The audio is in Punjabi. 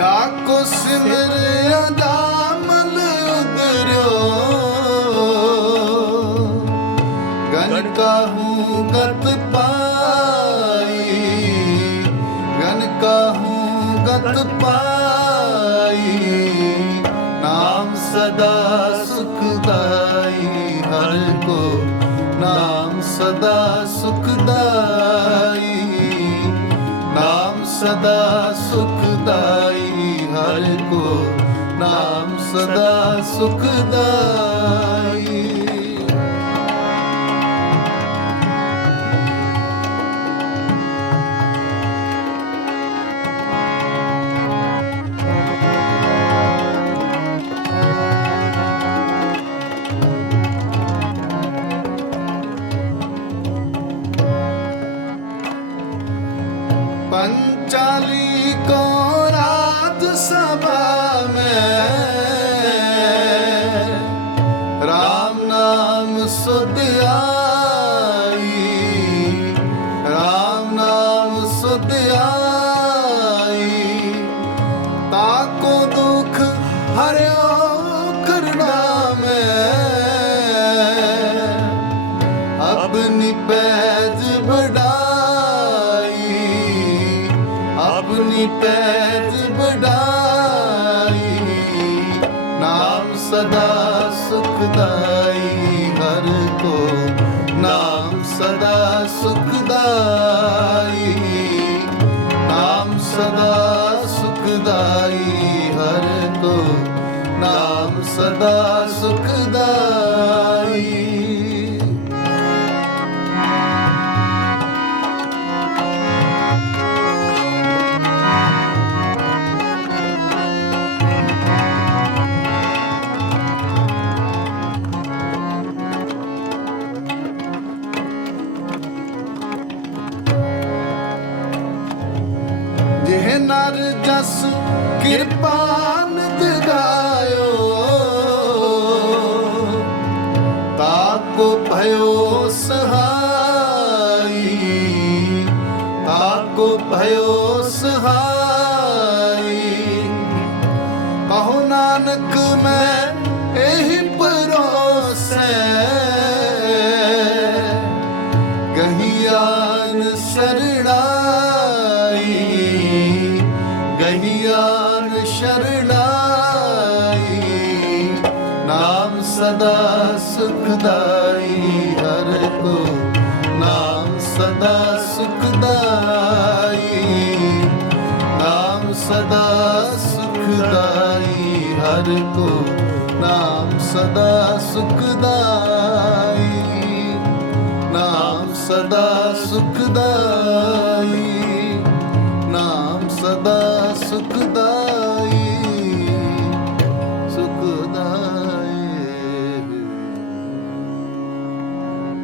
ਜਾ ਕੋ ਸਿਮਰ ਅਦਾਮਲ ਉਦਰਿਓ ਗਨ ਕਾਹੂ ਗਤ ਪਾਈ ਗਨ ਕਾਹੂ ਗਤ ਪਾਈ, ਨਾਮ ਸਦਾ ਸੁਖਦਾਈ ਹਰ ਕੋ ਨਾਮ ਸਦਾ ਸੁਖਦਾਈ ਨਾਮ ਸਦਾ ਸੁਖਦਾਈ ਹਰ ਕੋ ਨਾਮ ਸਦਾ ਸੁਖਦਾਈ को रात सभा में राम नाम सुध आई राम नाम सुध आई ताको दुख हरियो करना में अपनी पैज बढ़ाई ਸਦਾ ਸੁਖਦਾਈ, ਹਰ ਕੋ ਨਾਮ ਸਦਾ ਸੁਖਦਾਈ, ਨਾਮ ਸਦਾ ਸੁਖਦਾਈ, ਹਰ ਕੋ ਨਾਮ ਸਦਾ ਸੁਖਦਾਈ। ਨਰ ਜਸ ਕਿਰਪਾਨ ਦਿਗਾਇਓ ਤਾਕੋ ਭਇਓ ਸਹਾਈ ਤਾਕੋ ਭਇਓ ਸਹਾਈ। ਕਹੋ ਨਾਨਕ ਮੈਂ ਗਹੀਆਨ ਸ਼ਰਣਾਈ, ਨਾਮ ਸਦਾ ਸੁਖਦਾਈ, ਹਰ ਕੋ ਨਾਮ ਸਦਾ ਸੁਖਦਾਈ, ਨਾਮ ਸਦਾ ਸੁਖਦਾਈ, ਹਰ ਕੋ ਨਾਮ ਸਦਾ ਸੁਖਦਾਈ, ਨਾਮ ਸਦਾ ਸੁਖਦਾਈ। ਨਾਮ ਸਦਾ ਸੁਖਦਾਈ